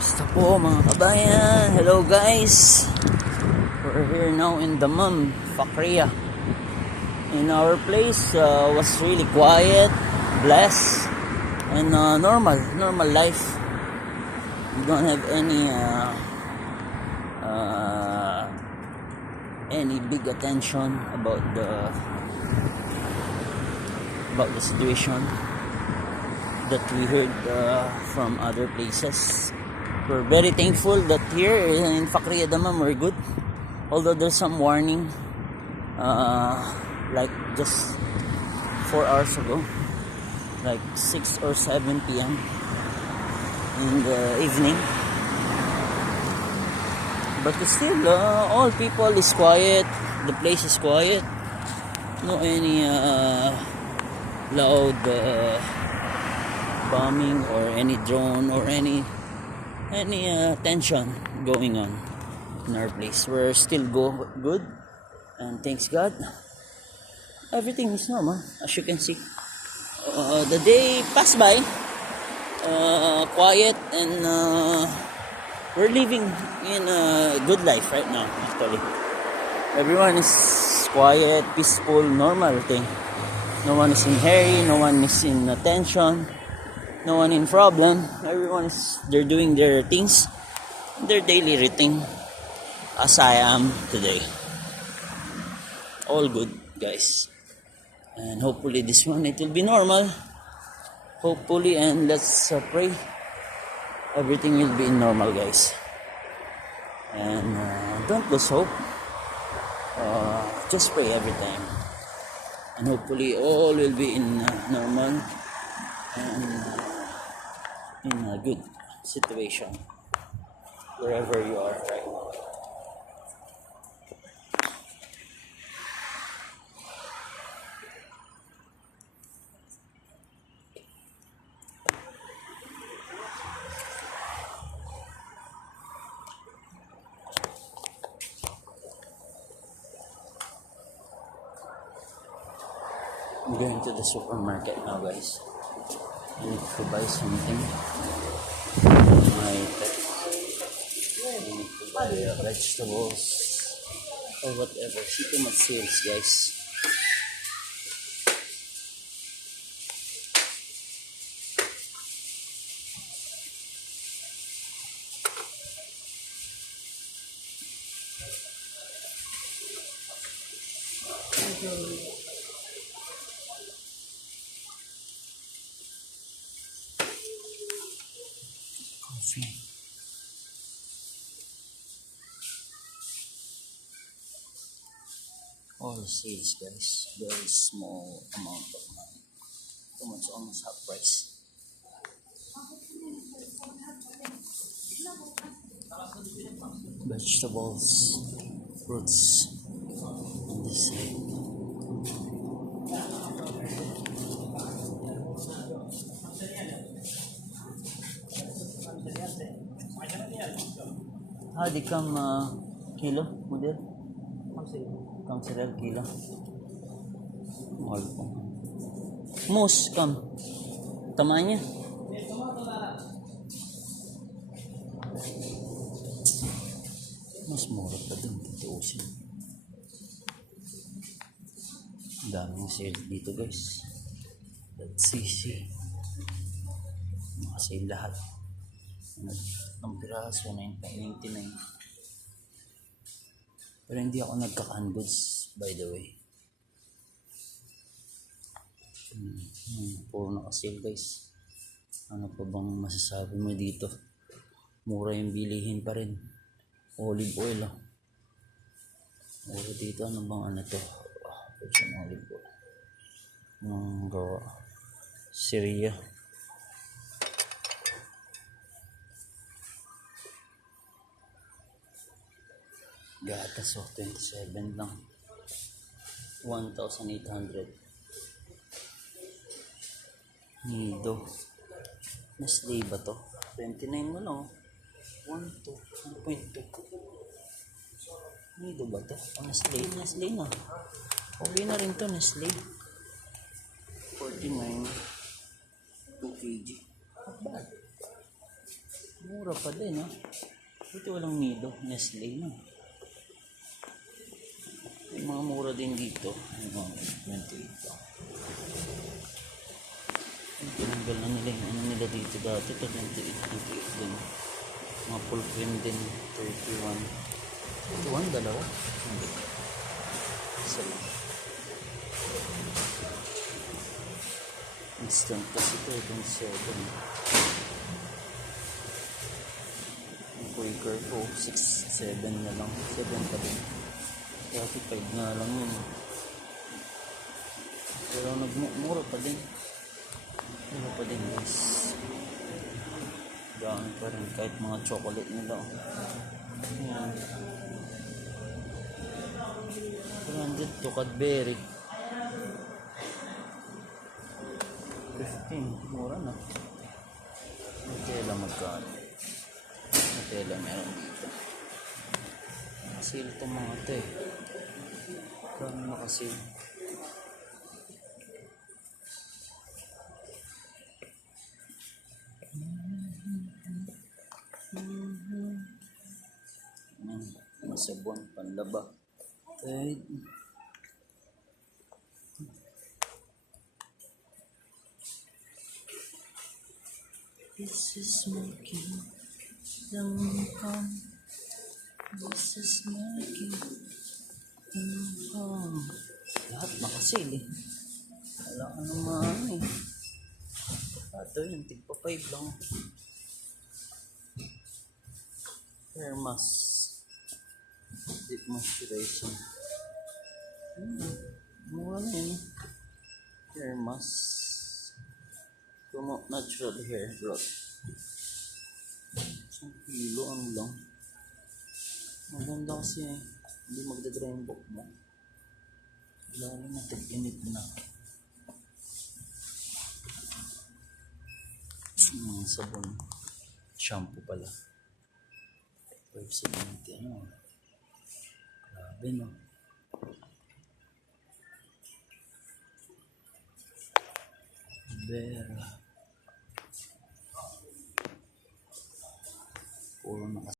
Basta po mga kabayan, hello guys. We're here now in Dammam, Fakriya. In our place was really quiet, blessed, and normal life. We don't have any big attention about the situation that we heard from other places. We're very thankful that here in Fakriya Dammam we're good. Although there's some warning, like just 4 hours ago, like 6 or 7 p.m. in the evening. But still, all people is quiet. The place is quiet. No any loud bombing or any drone or any tension going on in our place. We're still good, and thanks God, everything is normal. As you can see, the day passed by quiet, and we're living in a good life right now. Actually, everyone is quiet, peaceful, normal thing. No one is in hurry, no one is in tension, no one in problem. They're doing their things, their daily routine, as I am today. All good, guys, and hopefully this one it will be normal. Hopefully, and let's pray everything will be normal, guys. And don't lose hope. Just pray every time, and hopefully all will be in normal and in a good situation wherever you are right now. I'm going to the supermarket now, guys. I need to buy something. I need to buy vegetables or whatever. See too much sales, guys. Coffee. All sales, guys. Very small amount of money. Too much, almost half price. Vegetables, fruits on this side. How they come kilo, model? Consider kilo. All po. Moose, come. Tamanya. Mas mura pa dun. Tutuusin. Daming sale dito, guys. Let's see. Makasale lahat. Ang piraso, 99. Pero hindi ako nagka-canned goods, by the way. Puro naka-sale, guys. Ano pa bang masasabi mo dito? Mura yung bilihin pa rin. Olive oil, oh. Mura dito. Ano bang ano to? Virgin olive oil. Gawa. Syria. Gatas, 27 lang. 1,800. Nido. Nestle ba to? 29 mo, no? 1.2. Nido ba to? Nestle na. Okay na rin to, Nestle. 49. 2 kg. Not bad. Mura pa din, ha? Buti walang Nido, Nestle, no? May mga mura din dito. Yung mga 28 lang. Tinanggal na nila yung ano nila dito dati. Ito 28 din. Mga full cream din. 31. 31, dalawa? Hindi. Isa lang. Instant kasi ito. 27. Yung Quaker ko. 6, 7 na lang. 7 pa din. Kasi 5 nga lang yun. Pero nagmura pa din. Ano pa din guys. Dami pa rin kahit mga chocolate nila. Ayan. 200 to Cadbury. 15. Mura na. Nutella magkano. Nutella meron dito. Nakasil itong mga ito eh. Kano nakasil. Masabon, panlaba. Okay. This is my kingdom come. This is my kingdom come. Lahat nakasil eh. Wala ka naman eh. Ito yung tigpa 5 lang. Hair mask. Deep moisturization. Mura na yun. Hair mask. Promote natural hair growth. 1 kilo ano lang. Maganda kasi hindi magdadry yung buhok mo. Lalo na tag-init na. Sabon. Shampoo pala. 570 ano. Grabe no. Vera. Puro na